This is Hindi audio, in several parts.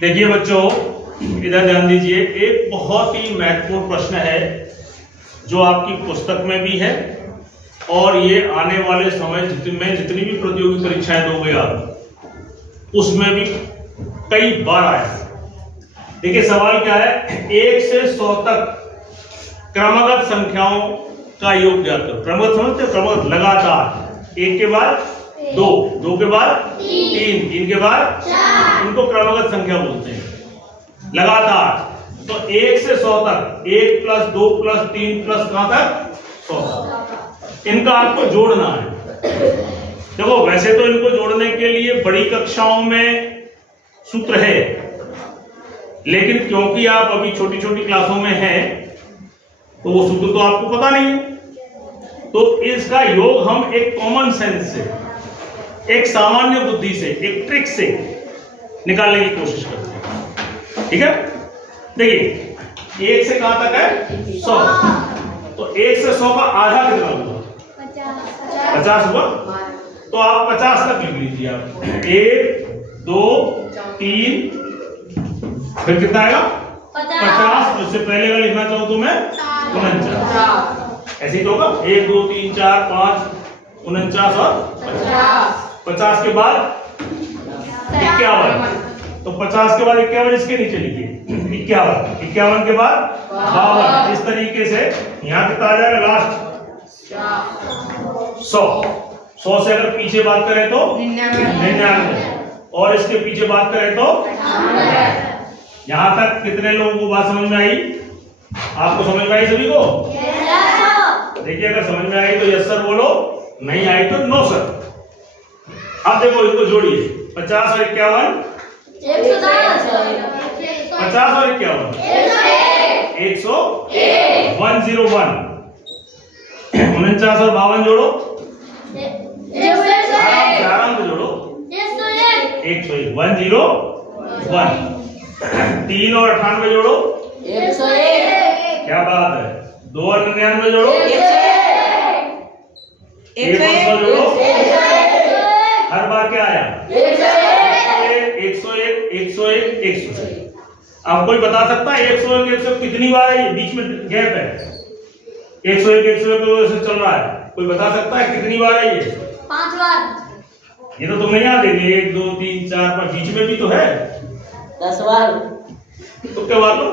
देखिए बच्चों, इधर ध्यान दीजिए। एक बहुत ही महत्वपूर्ण प्रश्न है जो आपकी पुस्तक में भी है और ये आने वाले समय में जितनी भी प्रतियोगी परीक्षाएं दोगे आप उसमें भी कई बार आया। देखिए सवाल क्या है, 1 से 100 तक क्रमगत संख्याओं का योग ज्ञात करो। क्रमगत समझते हो? क्रमगत लगातार, 1 के बाद 2, 2 के बाद 3, 3 के बाद 4, इनको क्रमगत संख्या बोलते हैं। लगातार तो 1 से 100 तक, 1 प्लस 2 प्लस 3 प्लस कहां तक 100, इनका आपको जोड़ना है। देखो वैसे तो इनको जोड़ने के लिए बड़ी कक्षाओं में सूत्र है, लेकिन क्योंकि आप अभी छोटी छोटी क्लासों में हैं तो वो सूत्र तो आपको पता नहीं है, तो इसका योग हम एक कॉमन सेंस से, एक सामान्य बुद्धि से, एक ट्रिक से निकालने की कोशिश करते हैं। ठीक है, देखिए 1 से कहां तक है 100, तो 1 से 100 का आधा कितना हुआ? 50 हुआ। तो आप 50 तक लिख लीजिए। आप 1 2 3, फिर कितना आएगा 50। उससे पहले का लिखना चाहो तो मैं 49, ऐसे ही तो होगा। 1 2 3 4 5 49 और 50 के बाद 51। तो 50 के बाद 51 इसके नीचे लिखिए 51, 51 के बाद 52। इस तरीके से यहाँ कितना आ जाएगा लास्ट 100। 100 से अगर पीछे बात करें तो 99, और इसके पीछे बात करें तो 100। यहाँ तक कितने लोगों को बात समझ में आई? आपको समझ में आई सभी को? देखिए अगर समझ में आई तो यस सर बोलो, नहीं आई तो नो सर। अब देखो इसको जोड़िए, 50 और 51 50 और 51 101 101। 49 और 52 जोड़ो, आराम से जोड़ो, 101 101। 3 और 98 जोड़ो, 101। क्या बात है। 2 और 99 जोड़ो, 101 जोड़ो। हर बार क्या आया? 101 101 101। अब कोई बता सकता है 101 101 कितनी बार है? ये बीच में गैप है, 101 101 से चल रहा है। कोई बता सकता है कितनी बार है? ये 5 बार। ये तो तुम नहीं याद देंगे। 1 2 3 4 5, बीच में भी तो है 10 बार। तुक्के मार लो।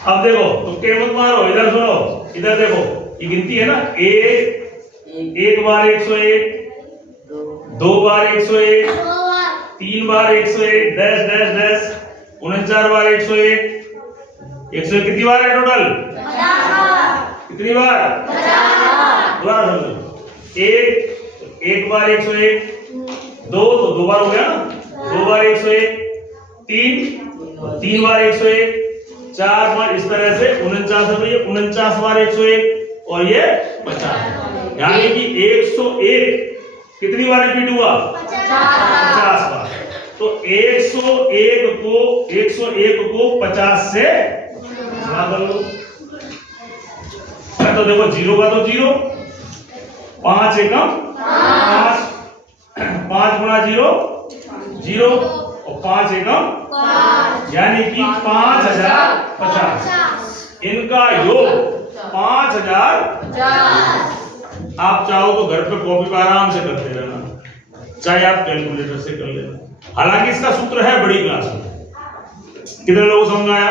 अब देखो तुक्के मत मारो, इधर सुनो, इधर देखो, ये गिनती है ना। 1 बार 101, 2 बार 101, 3 बार 101 डैश डैश डैश, 49 बार 101। 101 कितनी बार है टोटल? 50 बार। कितनी बार? 50 बार। दोबारा समझो। 1 बार 101, 2 तो 2 बार हो गया ना, 2 बार 101, 3 बार 101, 4 बार, इस तरह से 49 हो गई। 49 बार 101 और ये 50, यानी कि 101 कितनी बार रिपीट हुआ? 50 बार। तो 101 को 50 से भाग लो। तो देखो 0 का तो 0, 5 एकम 5, 5 गुणा 0 0 और 5 एकम 5, यानी कि 5050। इनका योग 5050। आप चाहो तो घर पे कॉपी पर आराम से करते रहना, चाहे आप कैलकुलेटर से कर लेना। हालांकि इसका सूत्र है बड़ी क्लास में। कितने लोगों को समझ आया?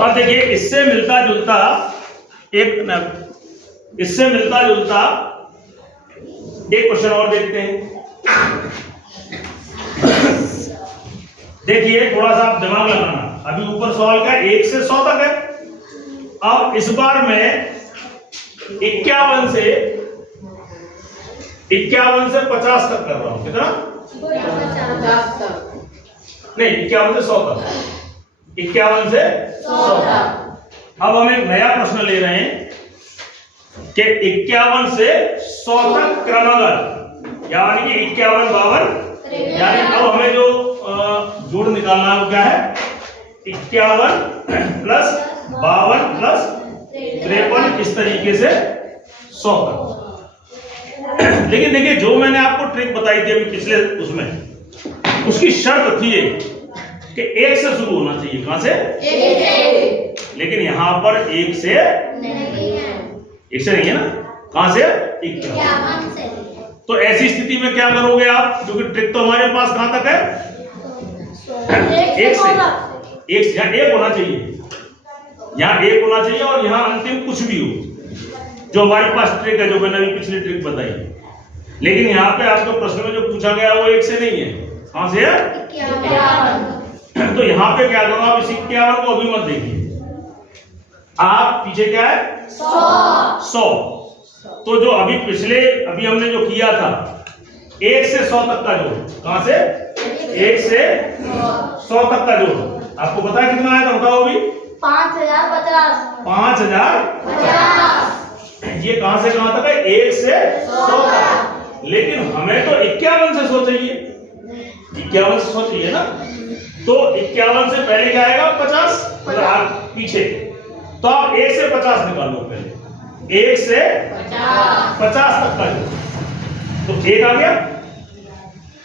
अब देखिए इससे मिलता जुलता एक क्वेश्चन और देखते हैं। देखिए थोड़ा सा आप दिमाग लगाना। अभी ऊपर सवाल का 1 से 100 तक है। अब इस बार मैं 51 से 50 तक कर रहा हूं। कितना? 50 तक नहीं, 51 से 100 तक। 51 से 100 तक। अब हम एक नया प्रश्न ले रहे हैं कि 51 से 100 तक क्रमगत, यानी कि 51 52, यानी अब हमें जो जोड़ निकालना है वो क्या है? 51 प्लस 52 प्लस 53, इस तरीके से 100 तक। लेकिन देखिए जो मैंने आपको ट्रिक बताई थी अभी पिछले उसमें, उसकी शर्त थी कि एक से शुरू होना चाहिए। कहां से? एक से। लेकिन यहां पर एक से नहीं है। नहीं है ना। कहां से? 51 से। तो ऐसी स्थिति में क्या करोगे आप, क्योंकि ट्रिक तो हमारे पास कहां तक है? एक से। यहाँ एक होना चाहिए, यहाँ एक होना चाहिए और यहाँ अंतिम कुछ भी हो, जो हमारे पास ट्रिक है, जो मैंने अभी पिछली ट्रिक बताई। लेकिन यहाँ पे आपके प्रश्न में जो पूछा गया वो एक से नहीं है। कहां से है? 51। तो यहाँ पे क्या करो आप, इस 51 को अभी मत देखिए, आप पीछे क्या है? 100। तो जो अभी हमने जो किया था 1 से 100 तक का जोड़, कहां से? 1 से 100 तक का जोड़ आपको पता है कितना आया था? बताओ अभी। 5050। 5050। ये कहां से कहां तक है? 1 से 100 तक। लेकिन हमें तो 51 से 100 चाहिए, 51 से 100 चाहिए ना। तो 51 से पहले क्या आएगा? 50, मतलब आप पीछे। तो आप 1 से 50 निकालो पहले, 1 से 50 तक का जोड़। तो 1 आ गया।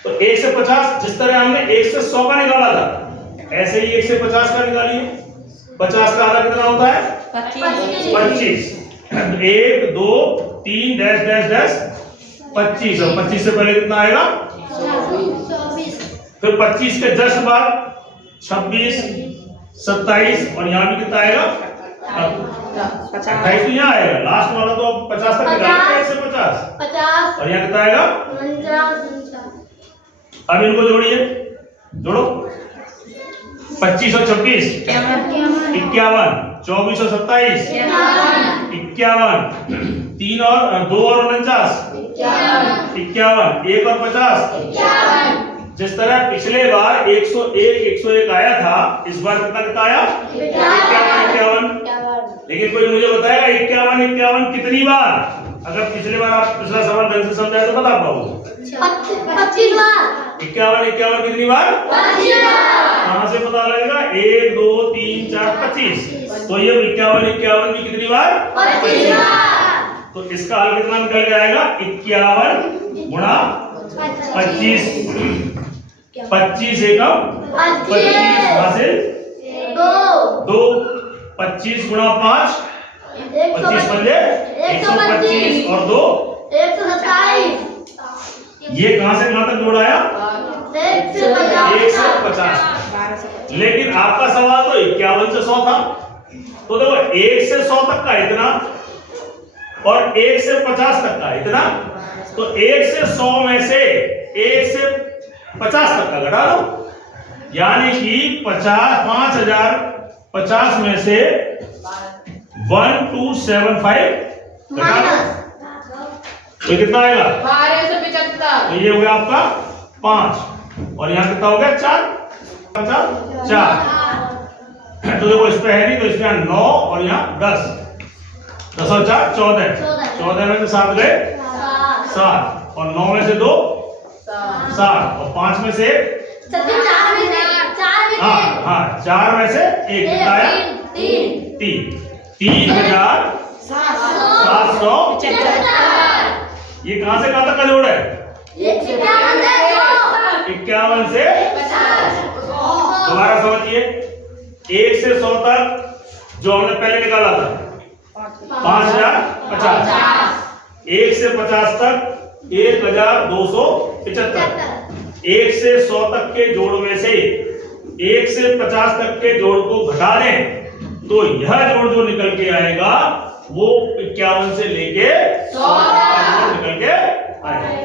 तो 1 से 50, जिस तरह हमने 1 से 100 का निकाला था, ऐसे ही 1 से 50 का निकालिए। 50 का आधा कितना होता है? 25। 1 2 3 डैश डैश डैश 25। और 25 से पहले कितना आएगा? 24। फिर 25 के जस्ट बाद 26 27 और यहाँ भी कितना आएगा? 28। तो यहाँ आएगा लास्ट वाला, तो 50 तक निकालेंगे। 1 से 50 और यहाँ कितना आएगा? 49। अब इनको जोड़िए, जोड़ो। 25 और 26 51, 24 और 27 51, 3 और 2 और 49 51, 1 और 50। जिस तरह पिछले बार 101 आया था, इस बार कितना आया? 51। लेकिन कोई मुझे बताएगा 51 कितनी बार? अगर पिछले बार आप पिछला सवाल ढंग से समझाए तो बता पाओगे। 25 बार। 51 कितनी बार? 25 बार। कहां से पता लगेगा? 1 2 3 4 25। तो ये 51 की कितनी बार? 25 बार। तो इसका हल कितना निकल के आएगा? 51 गुणा 25। 25 एकम 25 हासिल 2। 25 गुणा 5 25 पंजे 125 और 2 127। ये कहां से कहां तक जोड़ा आया? 1 से 50। लेकिन आपका सवाल तो 51 से 100 था। तो देखो 1 से 100 तक का इतना और 1 से 50 तक का इतना। तो 1 से 100 में से 1 से 50 तक का घटा लो, यानी कि 5050 में से 1275 घटा लो। तो कितना आएगा? 1275। तो ये हो गया आपका 5 और यहाँ कितना हो गया? 4 4। तो देखो इस पे है नहीं, तो इसमें 9 और यहाँ 10। 10 और 4 14। 14 में से 7 गए 7 और 9 में से 2 7 और 5 में से 4 में से हाँ 4 में से 1 कितना आया? 3। 3775। ये कहां से कहां तक का जोड़ है? 51 से 50। दोबारा समझिए, 1 से 100 तक जो हमने पहले निकाला था 5050। 1 से 50 तक 1275। 1 से 100 तक के जोड़ में से 1 से 50 तक के जोड़ को घटा दें तो यह जोड़ जो निकल के आएगा वो 51 से लेके 100 निकल के आएगा।